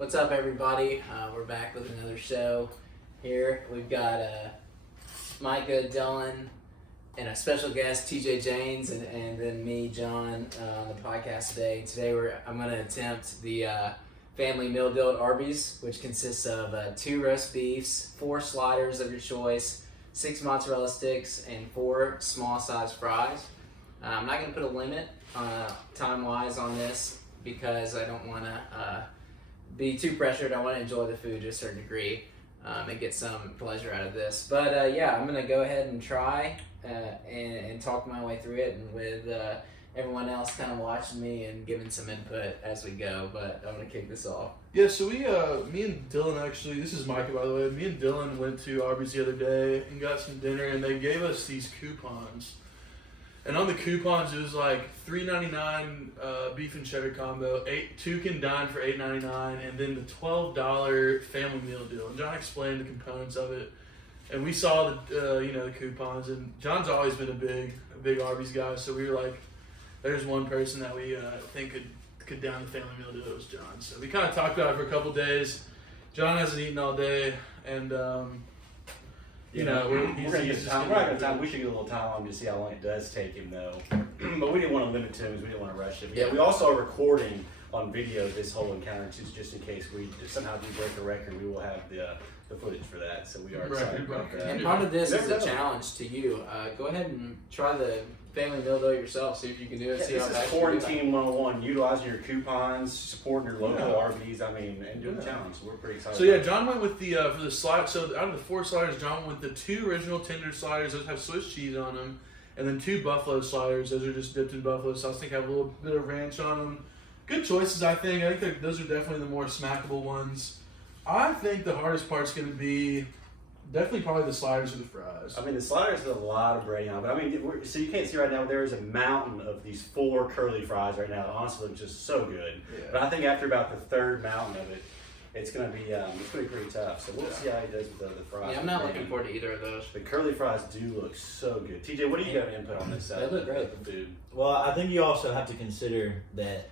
What's up, everybody? We're back with another show here. We've got Micah, Dylan, and a special guest, TJ Janes, and then me, John, on the podcast today. Today I'm going to attempt the family meal deal at Arby's, which consists of 2 roast beefs, 4 sliders of your choice, 6 mozzarella sticks, and 4 small-sized fries. I'm not going to put a limit time-wise on this because I don't want to be too pressured. I want to enjoy the food to a certain degree and get some pleasure out of this. But yeah, I'm going to go ahead and try and talk my way through it, and with everyone else kind of watching me and giving some input as we go. But I'm going to kick this off. Yeah, so me and Dylan actually, this is Micah by the way, me and Dylan went to Arby's the other day and got some dinner, and they gave us these coupons. And on the coupons, it was like $3.99 beef and cheddar combo, 2 can dine for $8.99, and then the $12 family meal deal. And John explained the components of it, and we saw the coupons. And John's always been a big Arby's guy, so we were like, there's one person that we think could down the family meal deal. It was John. So we kind of talked about it for a couple days. John hasn't eaten all day, and we're not going to time. We should get a little time on him to see how long it does take him, though. But we didn't want to limit to him because we didn't want to rush him. Yeah, we also are recording on video this whole encounter too, just in case we somehow do break a record. We will have the footage for that, so we are excited about that. And part of this is a challenge to you. Go ahead and try the family meal deal yourself. See if you can do it. Yeah, see this how is quarantine 101. Utilizing your coupons, supporting your local Arby's. I mean, and doing the challenge. So we're pretty excited. So yeah, John went with the for the slide. So out of the 4 sliders, John went with the 2 original tender sliders. Those have Swiss cheese on them, and then 2 buffalo sliders. Those are just dipped in buffalo sauce. I think have a little bit of ranch on them. Good choices, I think. I think those are definitely the more snackable ones. I think the hardest part's going to be definitely probably the sliders or the fries. I mean, the sliders have a lot of breading on, but I mean, so you can't see right now, there is a mountain of these 4 curly fries right now. Honestly, they're just so good. Yeah. But I think after about the 3rd mountain of it, it's gonna be pretty tough. So we'll see how he does with the fries. Yeah, I'm not looking forward to either of those. The curly fries do look so good. TJ, what do you got input on this? They look great. Food. Well, I think you also have to consider that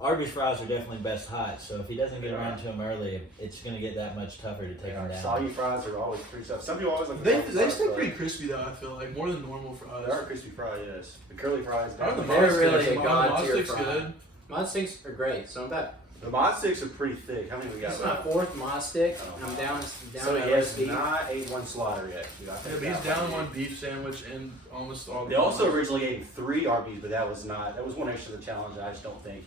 Arby's fries are definitely best hot, so if he doesn't get around to them early, it's going to get that much tougher to take them down. Soggy fries are always pretty tough. Some people always like They stay pretty crispy though, I feel like, more than normal fries. They are crispy fries, yes. The curly fries, I the They're really a mod god tier sticks fry. good. Mod sticks are great, so I'm about. the mod sticks are pretty thick. How many we got? This is my 4th mod stick. I'm down So to he roast has beef. not ate 1 slaughter yet. Dude, Yeah, but he's down 1 beef sandwich and almost all. They also originally ate 3 Arby's, but that was one extra to the challenge. I just don't think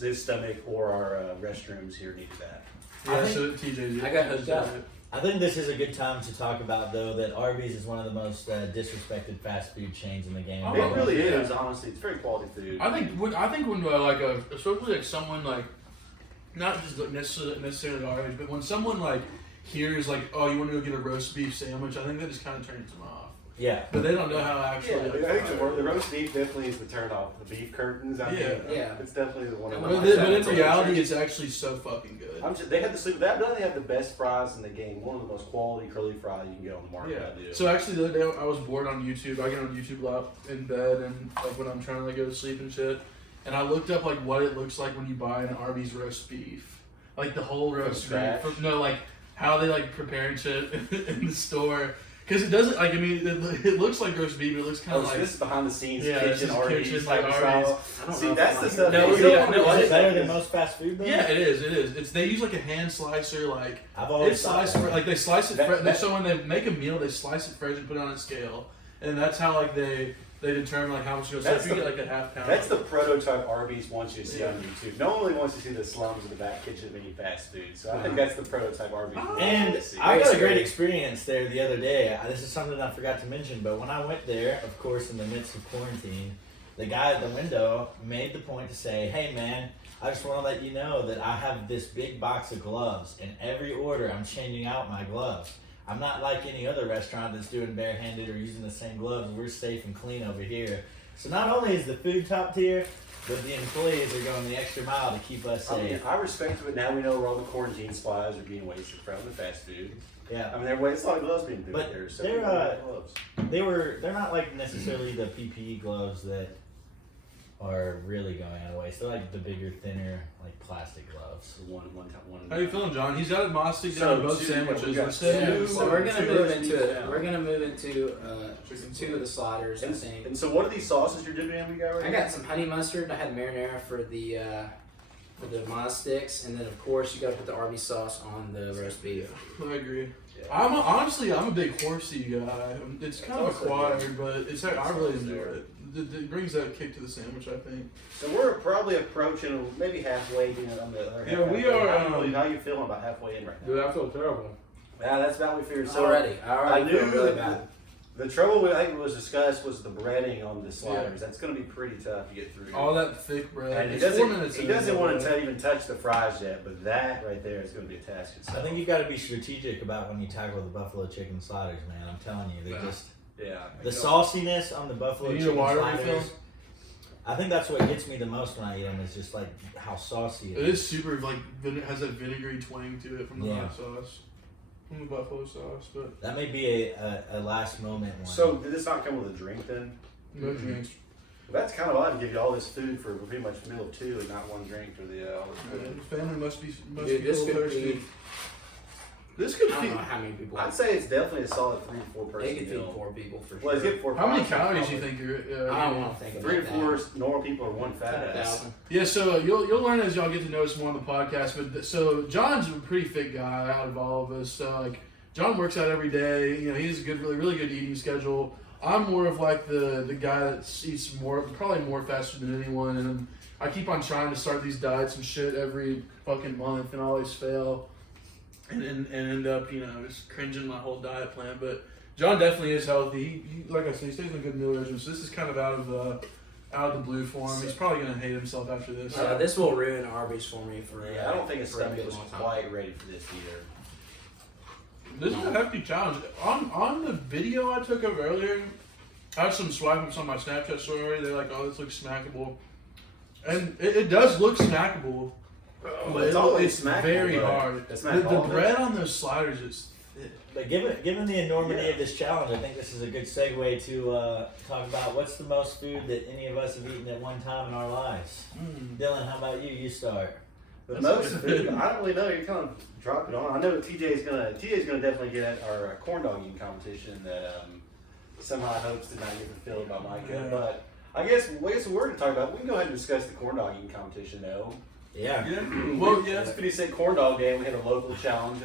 his stomach or our restrooms here needed that. Yeah, so TJ. I got hooked up. I think this is a good time to talk about, though, that Arby's is one of the most disrespected fast food chains in the game. Oh, It really yeah. is, honestly. It's very quality food. I think when especially like someone like, not just necessarily Arby's, but when someone like hears like, oh, you want to go get a roast beef sandwich, I think that just kind of turns them off. Yeah. But they don't know how actually. I think the roast beef definitely is the turn off. The beef curtains, I mean, Yeah. it's definitely the one. But in reality, it's actually so fucking good. They have they have the best fries in the game. One of the most quality curly fries you can get on the market. Yeah. So actually, the other day I was bored on YouTube. I get on YouTube a lot in bed and like when I'm trying to like go to sleep and shit. And I looked up like what it looks like when you buy an Arby's roast beef, like the whole roast beef. Like how they like preparing shit in the store. Because it doesn't, like, I mean, it looks like roast beef, but it looks kind of like... this is behind the scenes kitchen Arby's like type Arby's. style. See, that's the stuff... Is it better than most fast food, though? Yeah, it is. They use, like, a hand slicer, like... I've always slice they slice it... So when they make a meal, they slice it fresh and put it on a scale. And that's how, like, they determine, like, how much it goes. So if you get, like, a half pound... That's the prototype Arby's wants you to see on YouTube. No one really wants to see the slums of the back kitchen of any fast food. So I think that's the prototype Arby's. And I got a great experience there the other day. This is something I forgot to mention, but when I went there, of course, in the midst of quarantine, the guy at the window made the point to say, hey, man, I just want to let you know that I have this big box of gloves, and every order I'm changing out my gloves. I'm not like any other restaurant that's doing barehanded or using the same gloves. We're safe and clean over here. So not only is the food top tier, but the employees are going the extra mile to keep us safe. I mean, I respect it. Now we know where all the quarantine supplies are being wasted from the fast food. Yeah. I mean, it's a lot of gloves being put there. So they're not like necessarily the PPE gloves that are really going out of waste. They're like the bigger, thinner, like plastic gloves. One. How you feeling, John? He's got it mossy So, down both two- sandwiches. we got Let's two- do- So we're gonna two move roast into beef it. now. We're gonna move into two of the sliders. I And, think. and so, what are these sauces you're dipping in? We got right I got some honey mustard. I had marinara for the Moz sticks, and then of course you gotta put the Arby's sauce on the roast beef. I agree. Yeah. Honestly, I'm a big horsey guy. It's kind of also acquired, but I really enjoy it. It brings that kick to the sandwich, I think. So we're probably approaching maybe halfway. On the other Yeah, half. we are, How you feeling about halfway in right now? Dude, I feel terrible. Yeah, that's about what we figured. So Already, I I already knew feel really that bad. the trouble I think was discussed was the breading on the sliders. That's going to be pretty tough to get through. All that thick bread. And he It's 4 doesn't, minutes he in, doesn't want but- to even touch the fries yet, but that right there is going to be a task itself. I think you got to be strategic about when you tackle the buffalo chicken sliders, man. I'm telling you, they Yeah. just yeah. the sauciness on the buffalo You need a chicken water sliders. refill? I think that's what gets me the most when I eat them. Is just like how saucy It is super, like, it has that vinegary twang to it from the Yeah. hot sauce. From the buffalo sauce, but That may be a last moment one. So did this not come with a drink then? no drinks. That's kind of odd to give you all this food for pretty much a meal of two and not one drink for the all this food. The family must be Dude, a this little could thirsty. be. This could I don't feed. know how many people. I'd say it's definitely a solid 3 to 4 person They could feed meal. 4 people for Well, sure. let's get 4. How many pies, calories do you probably. think you're? I don't want to think 3 to about 4 that. normal people are one fat ass. 10,000. Yeah, so you'll learn as y'all get to know us more on the podcast. But so John's a pretty fit guy out of all of us. So like John works out every day. You know, he has a good, really good eating schedule. I'm more of like the guy that eats probably more fast food than anyone, and I keep on trying to start these diets and shit every fucking month, and I always fail, and end up just cringing my whole diet plan. But John definitely is healthy. He like I said, he stays on a good meal regimen. So this is kind of out of the blue for him. He's probably gonna hate himself after this. This will ruin Arby's for me for. Yeah, I don't think his for a stomach good was long time. quite ready for this either. This is a hefty challenge. On the video I took of earlier, I had some swipe ups on my Snapchat story. They're like, "Oh, this looks snackable," and it does look snackable. But it's always it's snackable, very but hard. it's The, not the all of it. bread on those sliders is thick. But given the enormity Yeah. of this challenge, I think this is a good segue to talk about what's the most food that any of us have eaten at one time in our lives. Dylan, how about you? You start. The That's most good. food, I don't really know. You're kind of dropping on. I know TJ's gonna definitely get at our corn dog eating competition that somehow hopes did not get fulfilled by Micah. Yeah. But I guess we're going to talk about. We can go ahead and discuss the corn dog eating competition though. Yeah. Yeah. Well, yeah. It's 50-cent corn dog day. We had a local challenge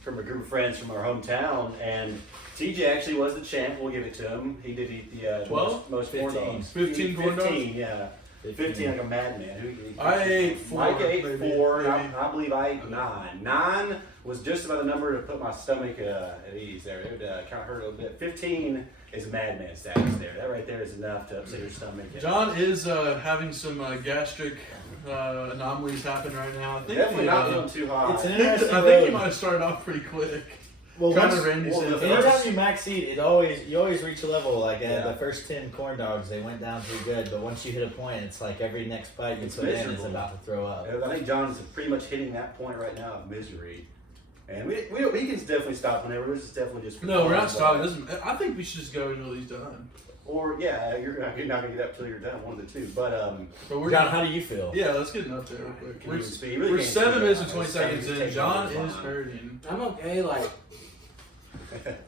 from a group of friends from our hometown, and TJ actually was the champ. We'll give it to him. He did eat the 12? most corn 15. dogs. 15 corn dogs? 15, yeah. 15 like a madman. Who ate I 15? ate 4, Mike ate maybe, 4. maybe. I believe I ate 9. 9 was just about the number to put my stomach at ease there. It would kind of hurt a little bit. 15 is madman status there. That right there is enough to upset your stomach. John is having some gastric anomalies happen right now. I think Definitely he, not feeling too hot. It's an I interesting think he road. might have started off pretty quick. Well, Kind once- of Randy well, said. the first. anytime you max eat, you always reach a level. Like Yeah. the first 10 corn dogs, they went down pretty good. But once you hit a point, it's like every next bite you It's put in is miserable. about to throw up. I think John's pretty much hitting that point right now of misery. And we can definitely stop whenever. This is definitely just for No, we're fun, not but- stopping. I think we should just go until he's done. Or yeah, you're not gonna get up till you're done. One of the two. But But we're John, how do you feel? yeah, let's get up there real quick. Can you We're, speed? You really we're can't 7 speed minutes up. and 20 It's seconds taking- in. it's John taking is time. hurting. I'm okay. Like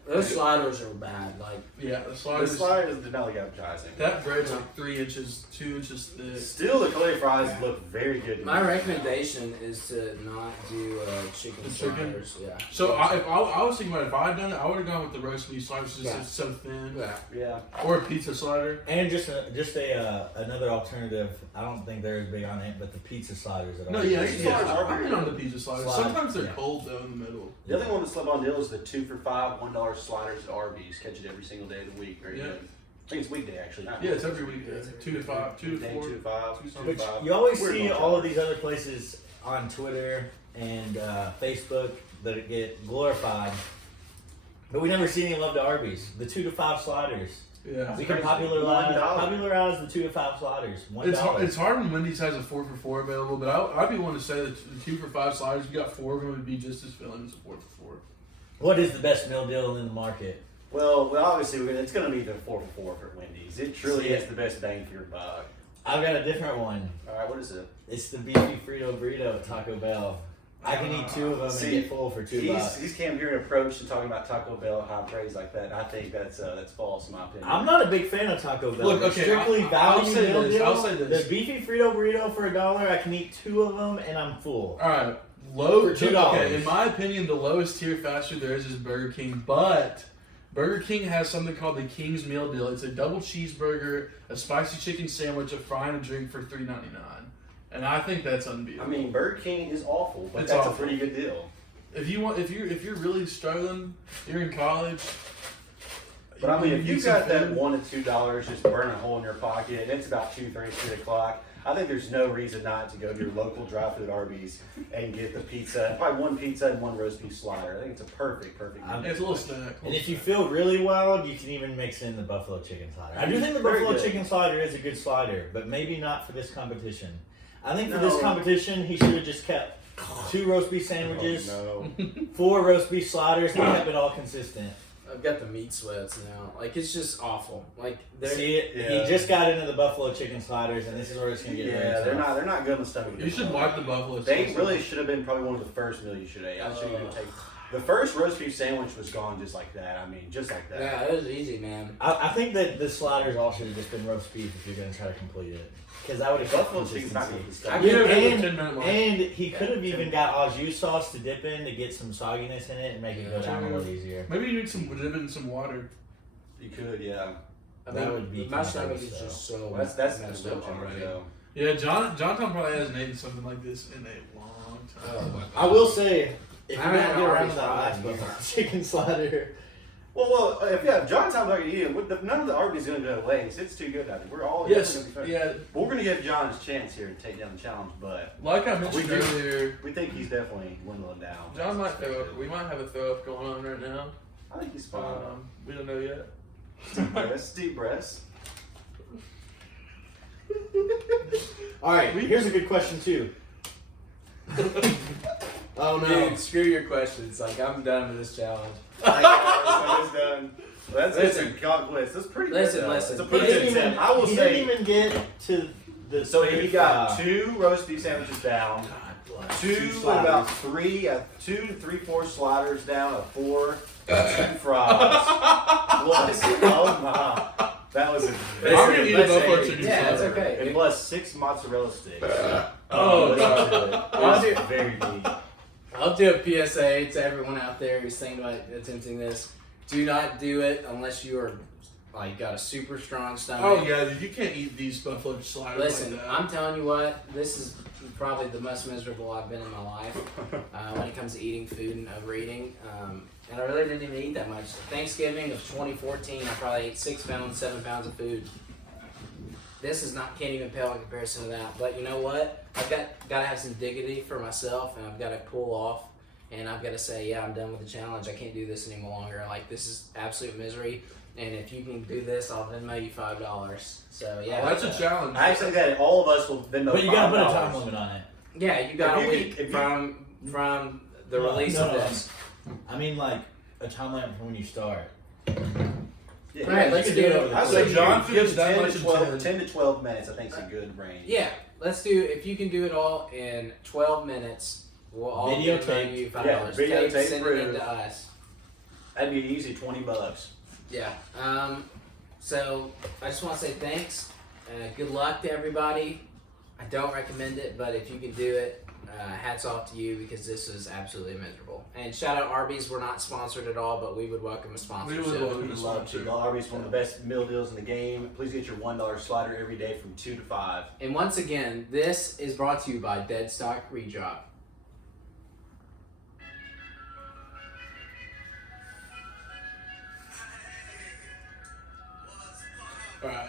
those sliders are bad. Like Yeah, the The sliders. sliders did not look appetizing. That bread's like 3 inches, 2 inches thick. Still, the clay fries look very good. to my me. recommendation is to not do chicken The chicken? sliders. Yeah. So I was thinking about if I had done it, I would have gone with the roast beef sliders just Yeah. it's so thin, Yeah. Yeah. or a pizza slider. And just another alternative. I don't think they're as big on it, but the pizza sliders. At No, Arby's. yeah, sliders are I've been very on the good. pizza sliders. Slide, Sometimes they're yeah. cold though in the middle. The other one to slip on deal is the 2 for $5 $1 sliders at Arby's. Catch it every single day of the week. Very Yeah. good. I think it's weekday actually. Not Yeah, it's every week. 2 to 5, 2 to Weekday, 4. 2 to 5. 2 to Which 5. you always Weird see lunch all hour. of these other places on Twitter and Facebook that get glorified, but we never see any love to Arby's. The 2 to 5 sliders. Yeah. We can crazy. popularize $1. the 2 to 5 sliders. $1. It's hard when Wendy's has a 4 for $4 available, but I'd be willing to say that the 2 for $5 sliders, you got 4 of them, would be just as filling as a 4 for $4. What is the best meal deal in the market? Well, obviously, it's going to be the 4 for $4 for Wendy's. It truly Yeah. is the best bang for your buck. I've got a different one. All right, what is it? It's the beefy Frito burrito at Taco Bell. I can eat 2 of them and get full for $2. He's came here and approached and talking about Taco Bell high praise like that. And I think that's false in my opinion. I'm not a big fan of Taco Bell. Look, okay, strictly I'll value say meal this, deal. I'll say this. The beefy Frito burrito for $1, I can eat 2 of them and I'm full. All right, low. For $2. Okay, in my opinion, the lowest tier fast food there is Burger King, but Burger King has something called the King's Meal Deal. It's a double cheeseburger, a spicy chicken sandwich, a fry, and a drink for $3.99. And I think that's unbeatable. I mean, Burger King is awful, but It's that's awful. a pretty good deal. If you're really struggling, you're in college. But I mean, if need you've some got that food. $1 to $2 just burning a hole in your pocket, and it's about 2:30, 3 o'clock, I think there's no reason not to go to your local drive-thru at Arby's and get the pizza, probably 1 pizza and 1 roast beef slider. I think it's a perfect meal. It's a little snack. And if you feel really wild, you can even mix in the buffalo chicken slider. I do think the Very buffalo good. chicken slider is a good slider, but maybe not for this competition. I think for this No. competition, he should have just kept 2 roast beef sandwiches, Oh, no. 4 roast beef sliders, and kept it all consistent. I've got the meat sweats now. Like, it's just awful. Like, they're See it? yeah. He just got into the buffalo chicken sliders, and this is where it's gonna get Yeah, very they're tough. not good on the stomach. You should wipe the buffalo. They sauce. really should have been probably one of the first meals you should have ate. I should even take the first roast beef sandwich was gone just like that. I mean, just like that. yeah, it was easy, man. I think that the sliders all should have just been roast beef if you're gonna try to complete it, because I would have kept Buffalo chicken's not going to consistency. be I stuck. get it. Yeah, And, 10-minute mark. and he could have even got au jus sauce to dip in to get some sogginess in it and make it go down a little easier. Maybe you need some dip in some water. You could, yeah. I That mean, would be my kinda stomach gross, is though. just so Well, that's messed the up already. though. Yeah, John Tom probably hasn't eaten something like this in a long time. Oh, my God. I will say, if I you're haven't not get around Arby's to that last fries buffalo chicken slider, Well, if John Tom's not going to eat it, none of the Arby's going to go to waste. It's too good. I think we're all Yes, definitely gonna be yeah. fair. We're going to give John his chance here to take down the challenge, but Like I mentioned We do. earlier, we think he's definitely dwindling down. John might throw up. We might have a throw up going on right now. I think he's fine. We don't know yet. Deep breaths. all right. Here's a good question too. Oh no! Dude, screw your questions. Like, I'm done with this challenge. So it's done. Well, that's Listen. a God bless. That's pretty Listen, good. Though. listen. It's a He pretty didn't good even. attempt. I will he say. didn't even get to the. So he got uh, 2 roast beef sandwiches down. God bless. 2 sliders. about 3, 2 to 3/4 sliders down, a 4, 2 fries. Plus, oh my, that was a I'm gonna eat a let's buffalo say- chicken Yeah, it's slider. okay. And plus 6 mozzarella sticks. Oh, that's very deep. I'll do a PSA to everyone out there who's thinking about attempting this. Do not do it unless you are, like, got a super strong stomach. Oh yeah, dude, you can't eat these buffalo sliders Listen, like that. I'm telling you what, this is probably the most miserable I've been in my life when it comes to eating food and overeating. And I really didn't even eat that much. Thanksgiving of 2014, I probably ate 6 pounds, 7 pounds of food. This is not, can't even pale in comparison to that. But you know what? I've got to have some dignity for myself, and I've got to pull off. And I've got to say, yeah, I'm done with the challenge. I can't do this any longer. Like, this is absolute misery. And if you can do this, I'll Venmo you $5. So yeah, Oh, that's a challenge. I actually think that all of us will Venmo But you gotta put a $5. time limit on it. Yeah, you got If a you week can- if you- from the No, release no, of no. this. I mean, like a time limit from when you start. Yeah, All right, let's you do can it. over the I course. say So John give finished that 10 much to in 12, 10. 10 to 12 minutes. I think is a good range. Yeah, let's do. If you can do it all in 12 minutes, we'll all Videotape. Venmo you $5. Yeah, videotape Tape, send it in proof. to us. That'd be easy $20. Yeah. So I just want to say thanks. Good luck to everybody. I don't recommend it, but if you can do it, hats off to you because this is absolutely miserable. And shout out Arby's. We're not sponsored at all, but we would welcome a We sponsorship. would welcome a Love sponsor. to. Arby's one of the best meal deals in the game. Please get your $1 slider every day from 2 to 5. And once again, this is brought to you by Dead Stock Redrop. All right,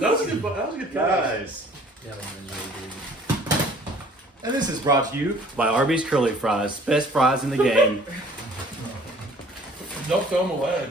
that was a good. That was a good catch. Nice. That one was really good. And this is brought to you by Arby's Curly Fries. Best fries in the game. Don't throw them away.